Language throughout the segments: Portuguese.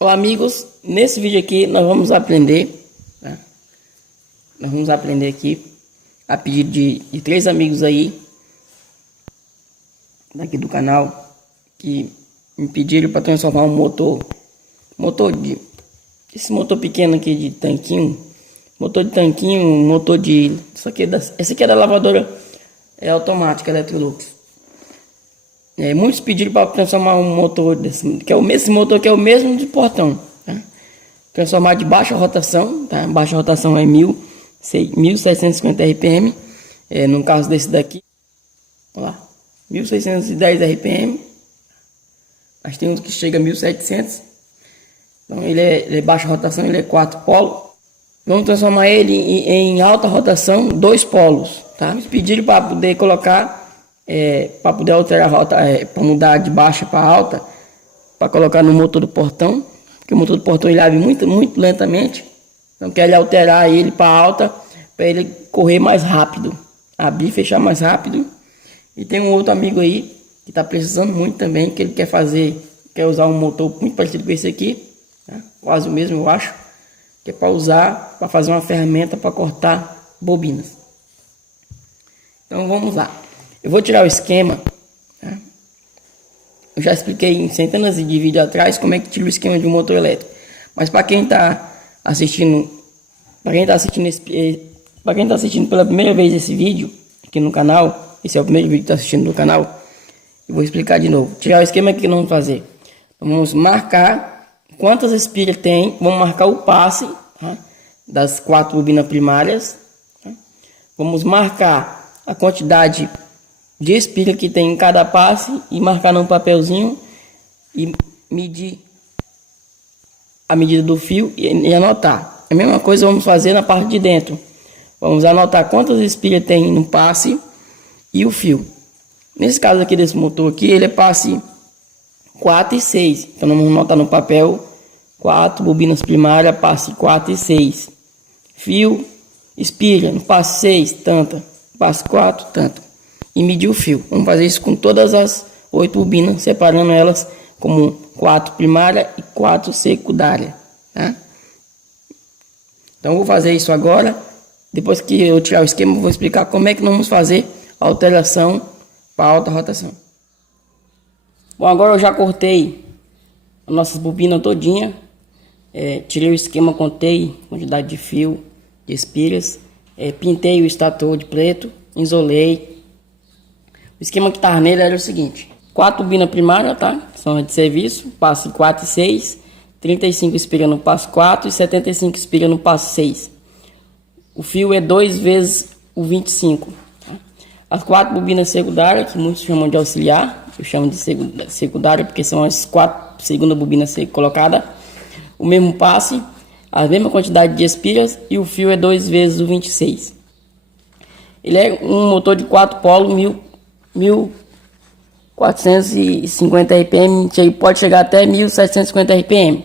Olá amigos, nesse vídeo aqui nós vamos aprender, tá? Nós vamos aprender aqui a pedido de três amigos aí daqui do canal que me pediram para transformar um motor esse motor pequeno aqui de tanquinho, motor de esse aqui é da lavadora automática Electrolux. Muitos pediram para transformar um motor desse, que é o mesmo motor que é o mesmo de portão, tá? Transformar de baixa rotação, tá? Baixa rotação é 1750 RPM, no caso desse daqui, olha lá, 1610 RPM, mas tem uns que chega a 1700. Então ele é baixa rotação, ele é 4 polos. Vamos transformar ele em alta rotação, 2 polos, tá? Eles pediram para poder colocar, para poder alterar a rota, para mudar de baixa para alta, para colocar no motor do portão, porque o motor do portão ele abre muito lentamente. Então quero alterar ele para alta, para ele correr mais rápido, abrir e fechar mais rápido. E tem um outro amigo aí que está precisando muito também, que ele quer usar um motor muito parecido com esse aqui, tá? Quase o mesmo eu acho, que é para usar, para fazer uma ferramenta para cortar bobinas. Então vamos lá. Eu vou tirar o esquema, tá? Eu já expliquei em centenas de vídeos atrás como é que tira o esquema de um motor elétrico. Mas para quem está assistindo, pela primeira vez esse vídeo aqui no canal, esse é o primeiro vídeo que está assistindo no canal, eu vou explicar de novo. Tirar o esquema que nós vamos fazer. Vamos marcar quantas espiras tem, vamos marcar o passe, tá? Das 4 bobinas primárias, tá? Vamos marcar a quantidade de espira que tem em cada passe e marcar num papelzinho e medir a medida do fio e anotar. A mesma coisa vamos fazer na parte de dentro. Vamos anotar quantas espiras tem no passe e o fio. Nesse caso aqui desse motor aqui, ele é passe 4 e 6. Então vamos anotar no papel 4 bobinas primárias, passe 4 e 6. Fio, espira, no passe 6, tanta. Passe 4, tanto. E medir o fio. Vamos fazer isso com todas as 8 bobinas, separando elas como 4 primária e 4 secundária, tá? Então eu vou fazer isso agora. Depois que eu tirar o esquema, eu vou explicar como é que nós vamos fazer a alteração para alta rotação. Bom, agora eu já cortei as nossas bobinas todinha, tirei o esquema, contei a quantidade de fio, de espiras, pintei o estator de preto, isolei. O esquema que estava nele era o seguinte: 4 bobinas primárias, tá? São de serviço, passe 4 e 6, 35 espiras no passo 4 e 75 espiras no passo 6. O fio é 2 vezes o 25. Tá? As 4 bobinas secundárias, que muitos chamam de auxiliar, eu chamo de secundária porque são as 4 segundas bobinas colocadas. O mesmo passe, a mesma quantidade de espiras e o fio é 2 vezes o 26. Ele é um motor de 4 polos, 1450 RPM, pode chegar até 1750 RPM.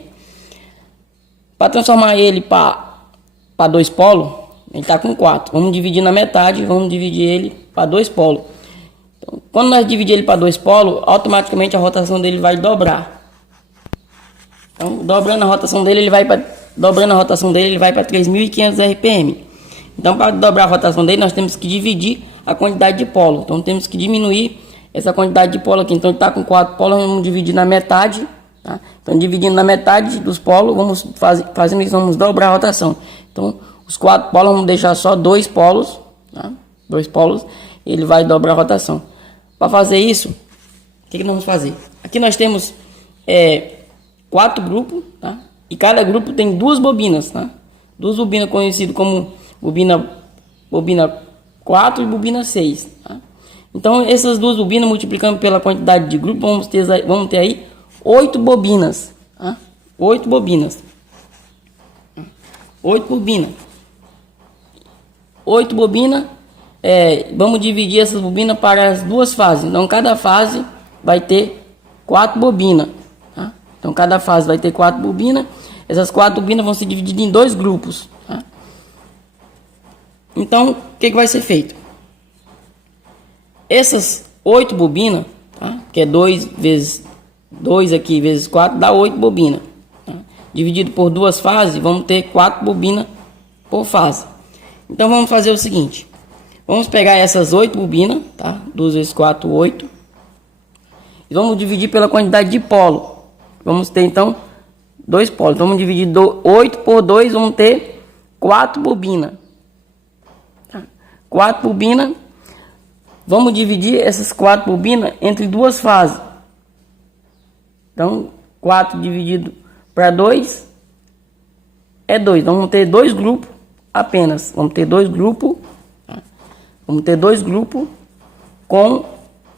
Para transformar ele para 2 polos, ele está com 4. Vamos dividir na metade, vamos dividir ele para 2 polos. Então, quando nós dividir ele para 2 polos, automaticamente a rotação dele vai dobrar. Então, dobrando a rotação dele, ele vai para 3.500 RPM. Então, para dobrar a rotação dele, nós temos que dividir a quantidade de polo. Então, temos que diminuir essa quantidade de polo aqui. Então, ele está com 4 polos, vamos dividir na metade, tá? Então, dividindo na metade dos polos, vamos fazendo isso, vamos dobrar a rotação. Então, os 4 polos, vamos deixar só 2 polos, tá? 2 polos, ele vai dobrar a rotação. Para fazer isso, o que nós vamos fazer? Aqui nós temos 4 grupos, tá? E cada grupo tem 2 bobinas, tá? 2 bobinas conhecidas como bobina 4 e bobina 6, tá? Então essas 2 bobinas multiplicando pela quantidade de grupo, vamos ter aí 8 bobinas, tá? 8 bobinas. 8 bobinas. Vamos dividir essas bobinas para as 2 fases. Então cada fase vai ter 4 bobinas, tá? Então cada fase vai ter 4 bobinas. Essas 4 bobinas vão se dividir em 2 grupos, tá? Então, o que vai ser feito? Essas 8 bobinas, tá? Que é 2 vezes 2 aqui vezes 4, dá 8 bobinas. Tá? dividido por duas fases, vamos ter 4 bobinas por fase. Então vamos fazer o seguinte. Vamos pegar essas 8 bobinas, tá? 2 vezes 4, 8. E vamos dividir pela quantidade de polo. Vamos ter então 2 polos. Então, vamos dividir 8 por 2, vamos ter 4 bobinas. Tá? 4 bobinas. Vamos dividir essas 4 bobinas entre duas fases. Então, 4 dividido para 2 é 2. Então, vamos ter 2 grupos apenas. Vamos ter 2 grupos. Tá? Vamos ter 2 grupos com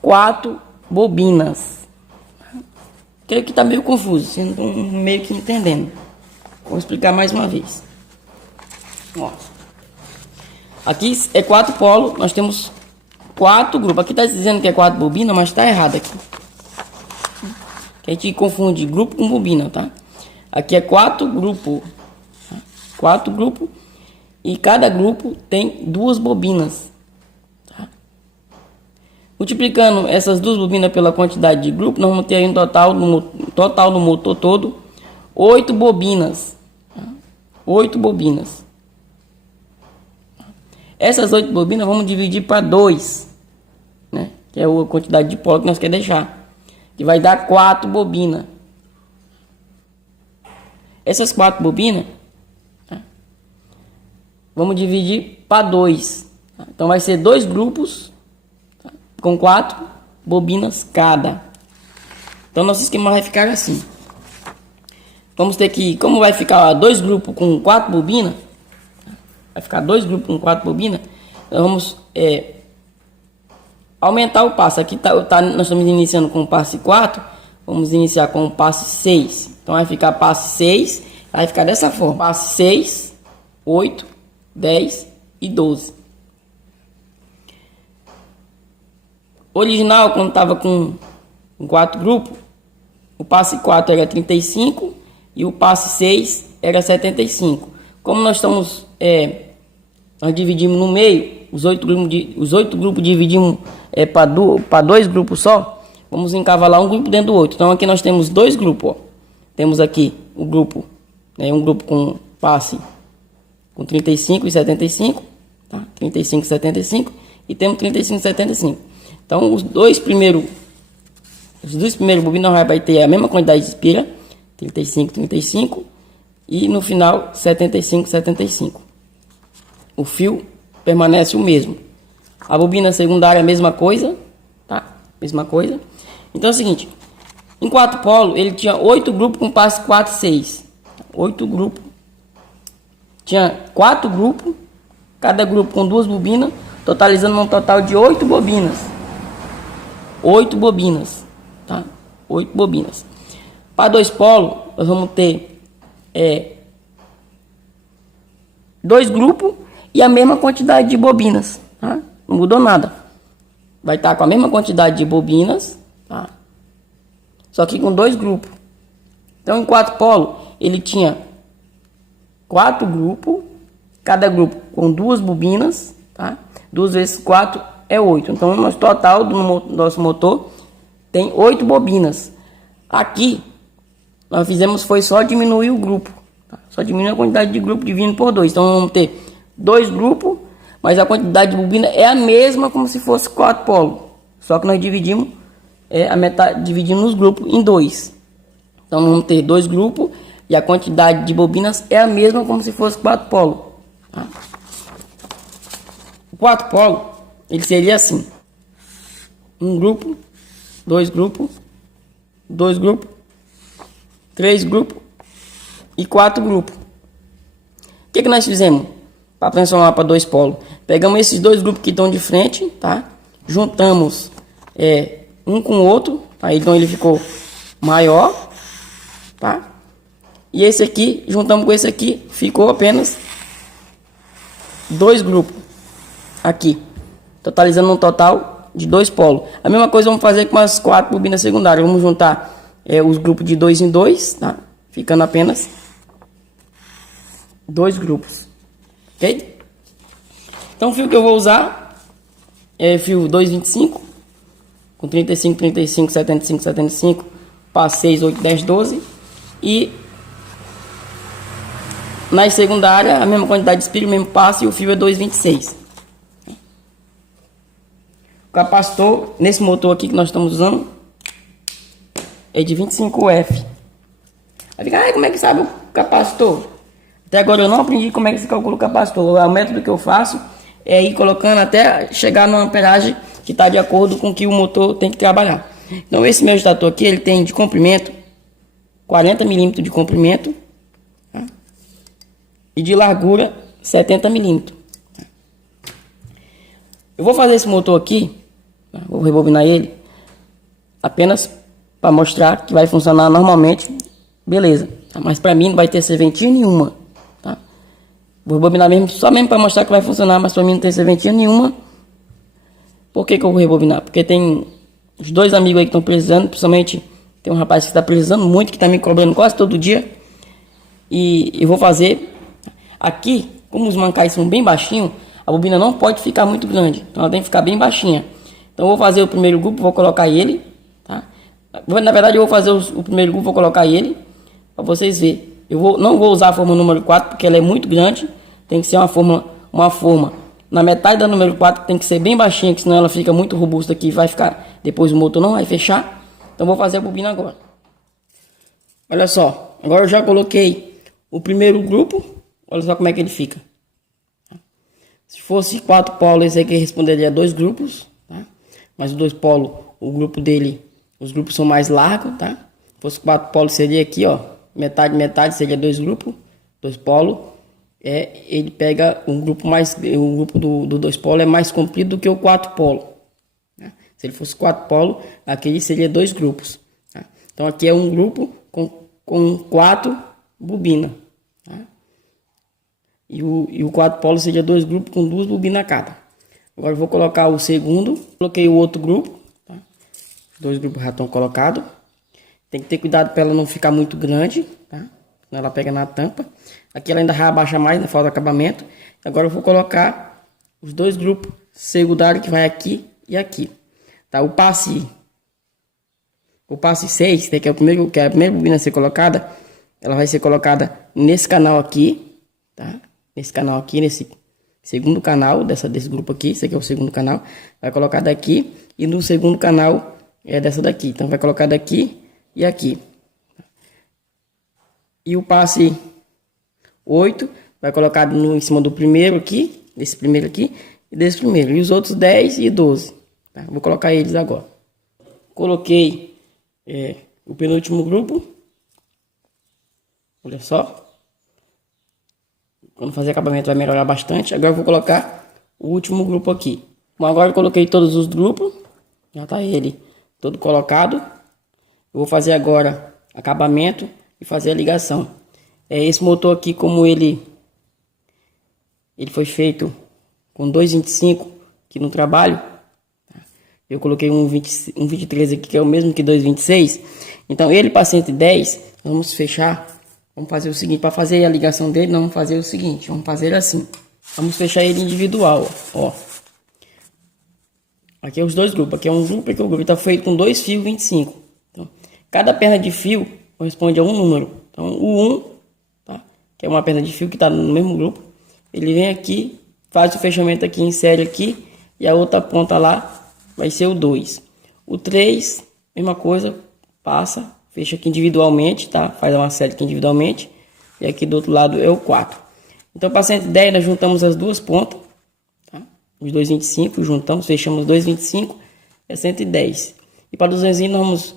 4 bobinas. Creio que está meio confuso, vocês não estão meio que entendendo. Vou explicar mais uma vez. Ó. Aqui é 4 polos, nós temos 4 grupos. Aqui está dizendo que é 4 bobinas, mas está errado aqui. Que a gente confunde grupo com bobina, tá? Aqui é 4 grupos. 4 grupos. E cada grupo tem 2 bobinas. Tá? Multiplicando essas 2 bobinas pela quantidade de grupos, nós vamos ter aí um total no motor todo 8 bobinas. Tá? 8 bobinas. Essas 8 bobinas vamos dividir para 2, né? Que é a quantidade de polo que nós queremos deixar. Que vai dar 4 bobinas. Essas 4 bobinas, tá? Vamos dividir para 2. Tá? Então vai ser 2 grupos, tá? Com 4 bobinas cada. Então nosso esquema vai ficar assim. Vamos ter que, como vai ficar 2 grupos com 4 bobinas, vai ficar 2 grupos com 4 bobinas, nós vamos aumentar o passo. Aqui nós estamos iniciando com o passe 4, vamos iniciar com o passe 6. Então vai ficar passe 6, vai ficar dessa forma: passe 6, 8, 10 e 12. Original, quando estava com 4 grupos, o passe 4 era 35 e o passe 6 era 75. Como nós estamos nós dividimos no meio, os 8 grupos dividimos para 2 grupos só. Vamos encavalar um grupo dentro do outro. Então aqui nós temos 2 grupos, ó. Temos aqui o grupo, um grupo com passe com 35 e 75, tá? 35 e 75, e temos 35 e 75. Então os dois primeiros bobinas vai ter a mesma quantidade de espira, 35, 35, e no final 75, 75. O fio permanece o mesmo. A bobina secundária, a mesma coisa, tá? Mesma coisa. Então é o seguinte: em 4 polos, ele tinha 8 grupos com passe 4, 6. 8 grupos. Tinha 4 grupos, cada grupo com 2 bobinas, totalizando um total de 8 bobinas. 8 bobinas, tá? 8 bobinas. Para 2 polos, nós vamos ter 2 grupos e a mesma quantidade de bobinas, tá? Não mudou nada. Vai estar com a mesma quantidade de bobinas, tá? Só que com 2 grupos. Então, em 4 polos, ele tinha 4 grupos, cada grupo com 2 bobinas, tá? 2 vezes 4 é 8. Então, o nosso total do nosso motor tem 8 bobinas. Aqui, nós fizemos foi só diminuir o grupo, tá? Só diminuir a quantidade de grupo dividindo por 2. Então, vamos ter 2 grupos, mas a quantidade de bobina é a mesma como se fosse 4 polos. Só que nós dividimos a metade, dividindo os grupos em 2. Então vamos ter 2 grupos e a quantidade de bobinas é a mesma como se fosse 4 polos. Tá? O 4 polos, ele seria assim: 1 grupo, 2 grupos, 2 grupos, 3 grupos e 4 grupos. O que nós fizemos para transformar para 2 polos? Pegamos esses 2 grupos que estão de frente, tá? Juntamos um com o outro, tá? Então ele ficou maior, tá? E esse aqui, juntamos com esse aqui, ficou apenas 2 grupos aqui, totalizando um total de 2 polos. A mesma coisa vamos fazer com as 4 bobinas secundárias. Vamos juntar os grupos de 2 em 2, tá? Ficando apenas 2 grupos, ok? Então o fio que eu vou usar é fio 225 com 35, 35, 75, 75, para 6, 8, 10, 12 e Na secundária, a mesma quantidade de espírito, o mesmo passo, e o fio é 2,26. O capacitor, nesse motor aqui que nós estamos usando, é de 25F. Aí fica, como é que sabe o capacitor? Até agora eu não aprendi como é que se calcula o capacitor. O método que eu faço é ir colocando até chegar numa amperagem que está de acordo com o que o motor tem que trabalhar. Então esse meu estator aqui, ele tem de comprimento 40 milímetros de comprimento, tá? E de largura 70 milímetros. Eu vou fazer esse motor aqui, tá? Vou rebobinar ele apenas para mostrar que vai funcionar normalmente, beleza, tá? Mas para mim não vai ter serventia nenhuma, tá? Vou rebobinar mesmo, só mesmo para mostrar que vai funcionar, mas para mim não tem serventia nenhuma. Por que que eu vou rebobinar? Porque tem os dois amigos aí que estão precisando, principalmente tem um rapaz que está precisando muito, que está me cobrando quase todo dia. E eu vou fazer aqui, como os mancais são bem baixinhos, a bobina não pode ficar muito grande, então ela tem que ficar bem baixinha. Então eu vou fazer o primeiro grupo, vou colocar ele, tá? Na verdade eu vou fazer o primeiro grupo, vou colocar ele para vocês verem. Não vou usar a forma número 4 porque ela é muito grande, tem que ser uma forma na metade da número 4, tem que ser bem baixinha, que senão ela fica muito robusta aqui, vai ficar, depois o motor não vai fechar. Então vou fazer a bobina agora. Olha só, agora eu já coloquei o primeiro grupo, olha só como é que ele fica. Se fosse 4 polos, esse aqui responderia a 2 grupos, tá? Mas os 2 polos, o grupo dele, os grupos são mais largos, tá? Se fosse 4 polos, seria aqui, ó, metade seria 2 grupos, 2 polos. Ele pega um grupo mais, o grupo do 2 polos é mais comprido do que o 4 polos. Tá? Se ele fosse 4 polos, aqui seria 2 grupos. Tá? Então aqui é um grupo com 4 bobinas. Tá? E o 4 polos seria 2 grupos com 2 bobinas cada. Agora eu vou colocar o segundo, coloquei o outro grupo. Tá? Os 2 grupos já estão colocados. Tem que ter cuidado para ela não ficar muito grande, tá? Senão ela pega na tampa. Aqui ela ainda vai abaixar mais, na falta de acabamento. Agora eu vou colocar os 2 grupos secundários que vai aqui e aqui. Tá? O passe 6, que é a primeira bobina a ser colocada, ela vai ser colocada nesse canal aqui, tá? Nesse canal aqui, nesse segundo canal desse grupo aqui. Esse aqui é o segundo canal. Vai colocar daqui e no segundo canal é dessa daqui. Então vai colocar daqui e aqui. E o passe 8 vai colocar em cima do primeiro aqui, desse primeiro aqui e desse primeiro. E os outros 10 e 12. Tá? Vou colocar eles agora. Coloquei o penúltimo grupo. Olha só. Quando fazer acabamento vai melhorar bastante. Agora eu vou colocar o último grupo aqui. Bom, agora eu coloquei todos os grupos. Já tá ele todo colocado. Eu vou fazer agora acabamento e fazer a ligação. Esse motor aqui, como ele foi feito com 2,25 aqui no trabalho. Eu coloquei um 23 aqui, que é o mesmo que 2,26. Então ele para 110, vamos fechar. Vamos fazer o seguinte, para fazer a ligação dele, vamos fazer o seguinte, vamos fazer assim. Vamos fechar ele individual, ó. Aqui é os 2 grupos, aqui é um grupo, aqui o grupo está feito com 2 fios 25. Então, cada perna de fio corresponde a um número. Então, o 1, tá? Que é uma perna de fio que está no mesmo grupo. Ele vem aqui, faz o fechamento aqui, insere aqui, e a outra ponta lá vai ser o 2. O 3, mesma coisa, passa, fecha aqui individualmente, tá? Faz uma série aqui individualmente. E aqui do outro lado é o 4. Então, para 110, nós juntamos as duas pontas, tá? Os 2,25, juntamos, fechamos 2,25, é 110. E para 200, nós vamos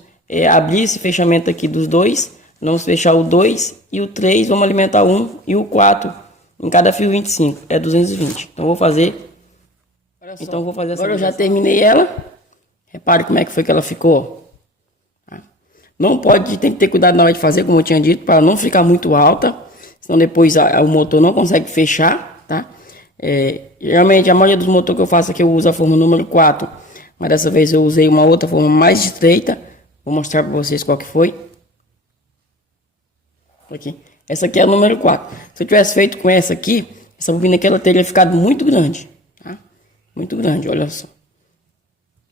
abrir esse fechamento aqui dos 2, vamos fechar o 2 e o 3, vamos alimentar 1 e o 4 em cada fio 25, é 220. Então, vou fazer. Então, vou fazer essa. Agora eu já terminei ela. Repare como é que foi que ela ficou. Não pode, tem que ter cuidado na hora de fazer, como eu tinha dito, para não ficar muito alta, senão depois o motor não consegue fechar, tá? Geralmente a maioria dos motores que eu faço aqui eu uso a forma número 4, mas dessa vez eu usei uma outra forma mais estreita. Vou mostrar para vocês qual que foi. Aqui. Essa aqui é a número 4. Se eu tivesse feito com essa aqui, essa bobina aqui ela teria ficado muito grande, tá? Muito grande, olha só.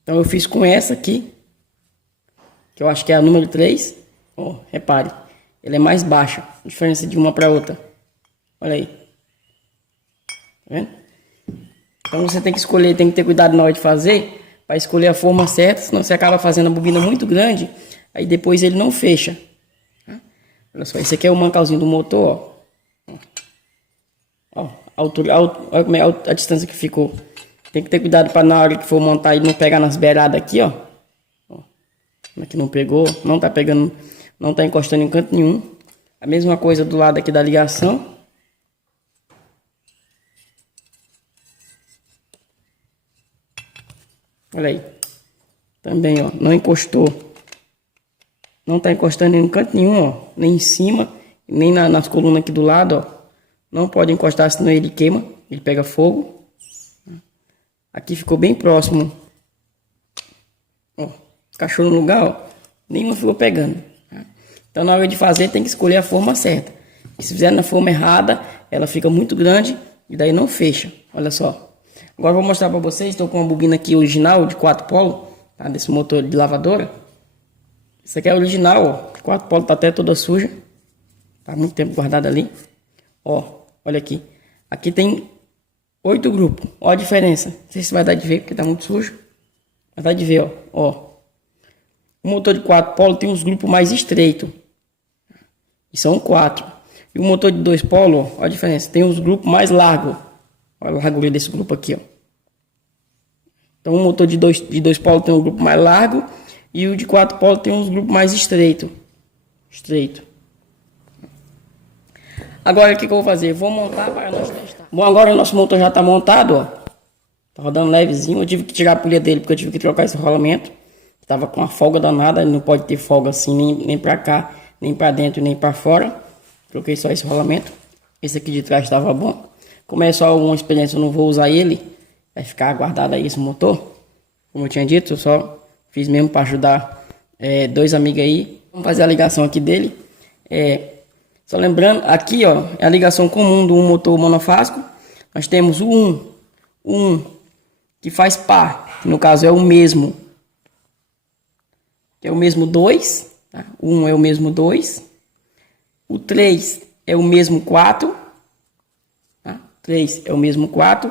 Então eu fiz com essa aqui, que eu acho que é a número 3. Ó, repare, ela é mais baixa, a diferença de uma para outra. Olha aí. Tá vendo? Então você tem que escolher, tem que ter cuidado na hora de fazer, para escolher a forma certa, senão você acaba fazendo a bobina muito grande, aí depois ele não fecha. Tá? Olha só, esse aqui é o mancalzinho do motor, ó. Ó, a altura, olha como é a distância que ficou. Tem que ter cuidado para na hora que for montar ele não pegar nas beiradas aqui, ó. Aqui não pegou, não tá pegando, não tá encostando em canto nenhum. A mesma coisa do lado aqui da ligação. Olha aí. Também, ó, não encostou. Não tá encostando em canto nenhum, ó. Nem em cima, nem nas colunas aqui do lado, ó. Não pode encostar, senão ele queima, ele pega fogo. Aqui ficou bem próximo. Ó, encaixou no lugar, ó. Nem não ficou pegando. Então na hora de fazer tem que escolher a forma certa. E se fizer na forma errada, ela fica muito grande e daí não fecha. Olha só. Agora eu vou mostrar para vocês. Estou com uma bobina aqui original de 4 polos, tá? Desse motor de lavadora. Isso aqui é original, ó. 4 polos, tá até toda suja. Tá muito tempo guardada ali. Ó, olha aqui. Aqui tem 8 grupos. Ó a diferença. Não sei se vai dar de ver porque tá muito sujo. Vai dar de ver, ó. Ó. O motor de 4 polos tem os grupos mais estreitos. E são 4. E o motor de 2 polos, ó a diferença. Tem os grupos mais largos. Olha a largura desse grupo aqui, ó. Então o motor de 2 polos tem um grupo mais largo. E o de 4 polos tem uns grupos mais estreito. Agora o que eu vou fazer? Vou montar para nós testar. Bom, agora o nosso motor já está montado, ó. Tá rodando levezinho. Eu tive que tirar a pilha dele porque eu tive que trocar esse rolamento. Tava com uma folga danada. Não pode ter folga assim nem para cá, nem para dentro, nem para fora. Troquei só esse rolamento. Esse aqui de trás estava bom. Como é só uma experiência, eu não vou usar ele. Vai ficar guardado aí esse motor. Como eu tinha dito, eu só fiz mesmo para ajudar 2 amigos aí. Vamos fazer a ligação aqui dele. Só lembrando, aqui ó, é a ligação comum do motor monofásico. Nós temos o 1 que faz par, que no caso é o mesmo. Que é o mesmo 2. Tá? O 1 é o mesmo 2. O 3 é o mesmo 4. 3 é o mesmo 4.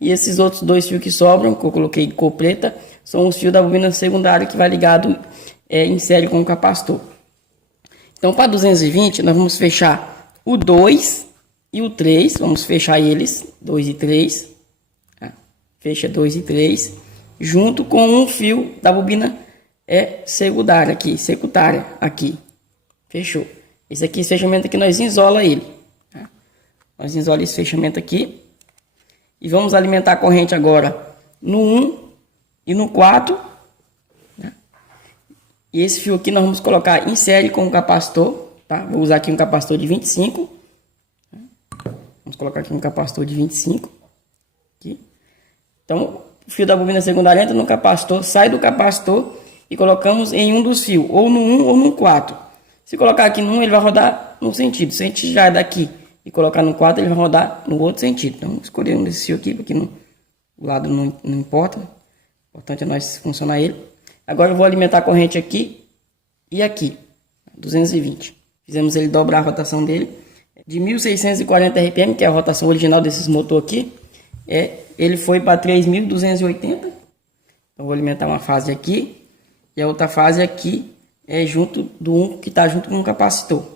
E esses outros 2 fios que sobram, que eu coloquei de cor preta, são os fios da bobina secundária que vai ligado em série com o capacitor. Então para 220 nós vamos fechar o 2 e o 3. Vamos fechar eles, 2 e 3. Tá? Fecha 2 e 3. Junto com um fio da bobina secundária aqui. Fechou. Esse aqui, esse fechamento aqui, nós isola ele. Nós isolamos esse fechamento aqui. E vamos alimentar a corrente agora no 1 e no 4. Né? E esse fio aqui nós vamos colocar em série com o capacitor. Tá? Vou usar aqui um capacitor de 25. Vamos colocar aqui um capacitor de 25. Aqui. Então, o fio da bobina secundária entra no capacitor, sai do capacitor e colocamos em um dos fios. Ou no 1 ou no 4. Se colocar aqui no 1, ele vai rodar no sentido. Se a gente tirar daqui e colocar no 4, ele vai rodar no outro sentido. Então, vamos escolher um desses fios aqui, porque o lado não importa. O importante é nós funcionar ele. Agora eu vou alimentar a corrente aqui e aqui. 220. Fizemos ele dobrar a rotação dele. De 1640 RPM, que é a rotação original desses motores aqui, ele foi para 3280. Então, vou alimentar uma fase aqui. E a outra fase aqui é junto do 1 que está junto com o capacitor.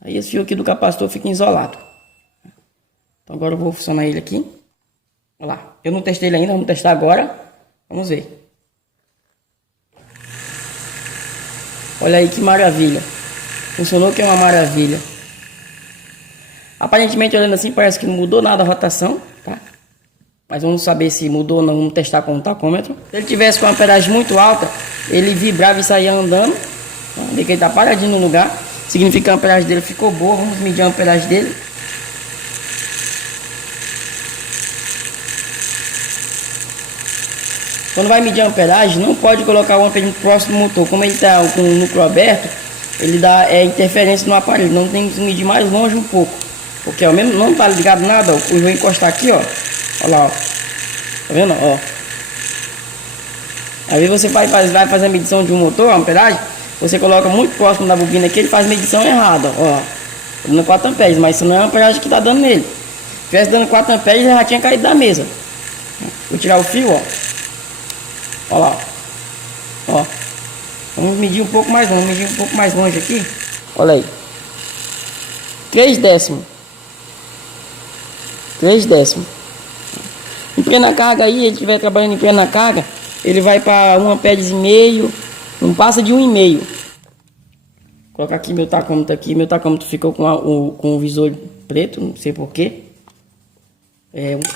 Aí esse fio aqui do capacitor fica isolado. Então agora eu vou funcionar ele aqui. Olha lá. Eu não testei ele ainda, vamos testar agora. Vamos ver. Olha aí que maravilha. Funcionou, que é uma maravilha. Aparentemente, olhando assim, parece que não mudou nada a rotação, tá? Mas vamos saber se mudou ou não. Vamos testar com o tacômetro. Se ele tivesse com uma amperagem muito alta, ele vibrava e saía andando. Vê que ele está paradinho no lugar. Significa que a amperagem dele ficou boa. Vamos medir a amperagem dele. Quando vai medir a amperagem, não pode colocar o amperímetro muito próximo do motor. Como ele está com o núcleo aberto, ele dá interferência no aparelho. Não tem que medir mais longe um pouco. Porque ao menos não está ligado nada. Ó. Eu vou encostar aqui, ó. Olha lá, ó. Tá vendo? Ó. Aí você vai fazer a medição de um motor, a amperagem. Você coloca muito próximo da bobina aqui, ele faz medição errada, ó. Tô dando 4 amperes, mas isso não é a amperagem que tá dando nele. Se tivesse dando 4 amperes, ele já tinha caído da mesa. Vou tirar o fio, ó. Olha lá, ó. Vamos medir um pouco mais longe, vamos medir um pouco mais longe aqui. Olha aí. 3 décimos. 3 décimos. Em plena carga aí, ele estiver trabalhando em plena carga, ele vai para 1 amperes e meio, não passa de 1,5. Vou colocar aqui meu tacômetro aqui. Meu tacômetro ficou com o visor preto, não sei porquê.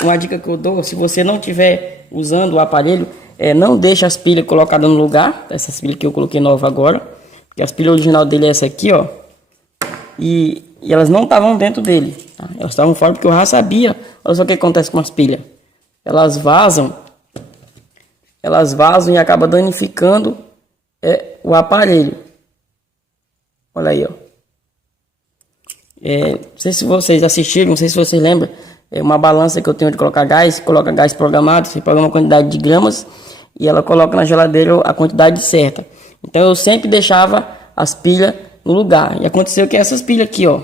Uma dica que eu dou, se você não estiver usando o aparelho, não deixe as pilhas colocadas no lugar. Essas pilhas que eu coloquei nova agora, porque as pilhas original dele é essa aqui, ó. E elas não estavam dentro dele, tá? Elas estavam fora porque eu já sabia. Olha só o que acontece com as pilhas. Elas vazam e acaba danificando o aparelho. Olha aí, ó. Não sei se vocês assistiram, não sei se vocês lembram. É uma balança que eu tenho de colocar gás. Coloca gás programado, você programa a quantidade de gramas e ela coloca na geladeira a quantidade certa. Então eu sempre deixava as pilhas no lugar. E aconteceu que essas pilhas aqui, ó,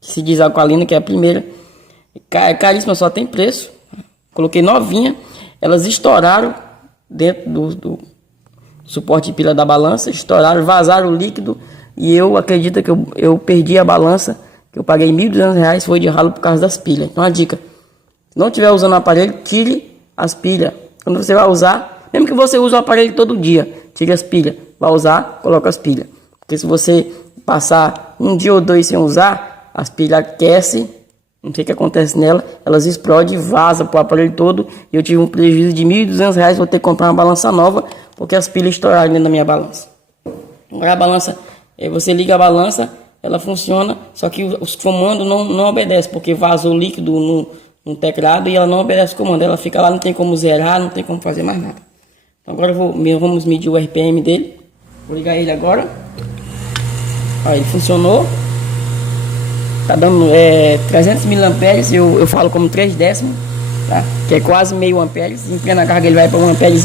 que se diz alcalina, que é a primeira, é caríssima, só tem preço. Coloquei novinha, elas estouraram dentro do suporte de pilha da balança, estouraram, vazaram o líquido e eu acredito que eu perdi a balança, que eu paguei R$1.200, foi de ralo por causa das pilhas. Então a dica, se não estiver usando o aparelho, tire as pilhas. Quando você vai usar, mesmo que você use o aparelho todo dia, tire as pilhas. Vai usar, coloca as pilhas. Porque se você passar um dia ou 2 sem usar, as pilhas aquecem, não sei o que acontece nela, elas explodem, vazam para o aparelho todo. E eu tive um prejuízo de R$1.200, vou ter que comprar uma balança nova, porque as pilhas estouraram dentro da minha balança. Agora a balança, você liga a balança, ela funciona, só que os comandos não obedecem, porque vazou o líquido no teclado e ela não obedece o comando. Ela fica lá, não tem como zerar, não tem como fazer mais nada. Então agora vamos medir o RPM dele. Vou ligar ele agora. Aí, ele funcionou. Tá dando 300 miliamperes, eu falo como 3 décimos, tá? Que é quase meio amperes. Em plena carga ele vai para 1,5 amperes.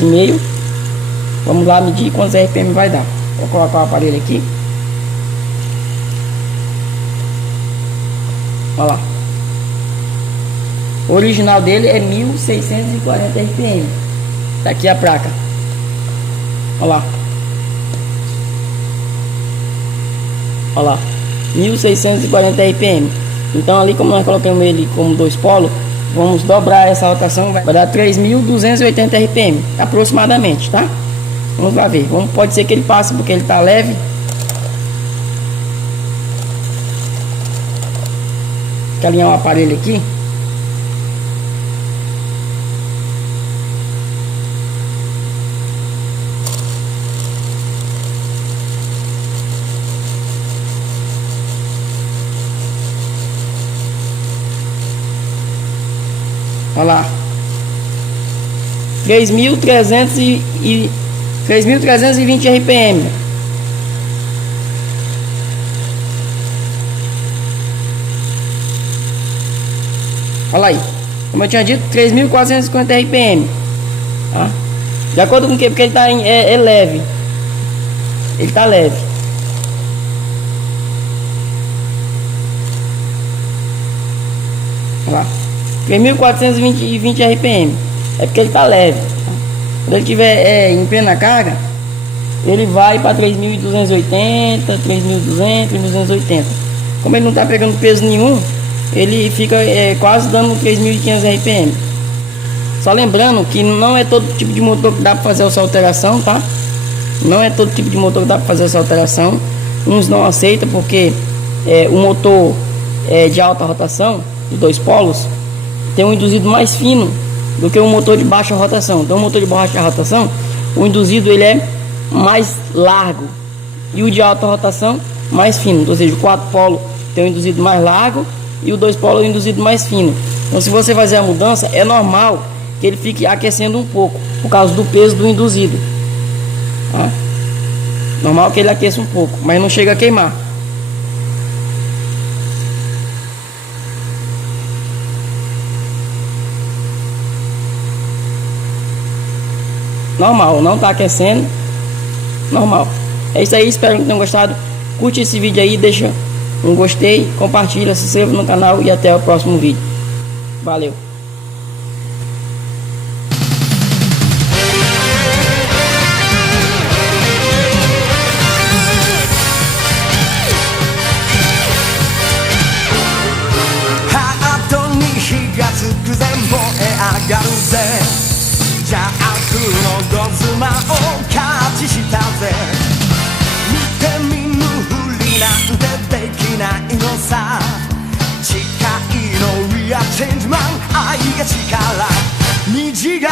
Vamos lá medir quantos RPM vai dar. Vou colocar o aparelho aqui. Olha lá. O original dele é 1640 RPM. Tá aqui a placa. Olha lá. Olha lá. 1640 RPM. Então ali, como nós colocamos ele como 2 polos, vamos dobrar essa rotação, vai dar 3280 RPM aproximadamente, tá? Vamos lá ver. Pode ser que ele passe porque ele tá leve. Vou alinhar o aparelho aqui. Olha lá, 3.320 RPM. Olha aí, como eu tinha dito, 3.450 RPM, tá? De acordo com o que? Porque ele tá leve. Ele tá leve. Olha lá, 3.420 RPM. É porque ele tá leve, tá? Quando ele tiver em plena carga, ele vai para 3.280, 3.200, 3.280. Como ele não tá pegando peso nenhum, ele fica quase dando 3.500 RPM. Só lembrando que não é todo tipo de motor que dá para fazer essa alteração, tá? Não é todo tipo de motor que dá para fazer essa alteração. Uns não aceitam porque o motor de alta rotação, de 2 polos, tem um induzido mais fino do que um motor de baixa rotação. Então o motor de baixa rotação, o induzido ele é mais largo e o de alta rotação mais fino. Ou seja, o 4 polos tem um induzido mais largo e o 2 polos é um induzido mais fino. Então se você fazer a mudança, é normal que ele fique aquecendo um pouco por causa do peso do induzido, tá? Normal que ele aqueça um pouco, mas não chega a queimar. Normal, não tá aquecendo. Normal. É isso aí, espero que tenham gostado. Curte esse vídeo aí, deixa um gostei, compartilha, se inscreva no canal e até o próximo vídeo. Valeu!邪悪のゴズマをキャッチしたぜ。見て見ぬふりなんてできないのさ。誓いのリアチェンジマン、愛が力虹が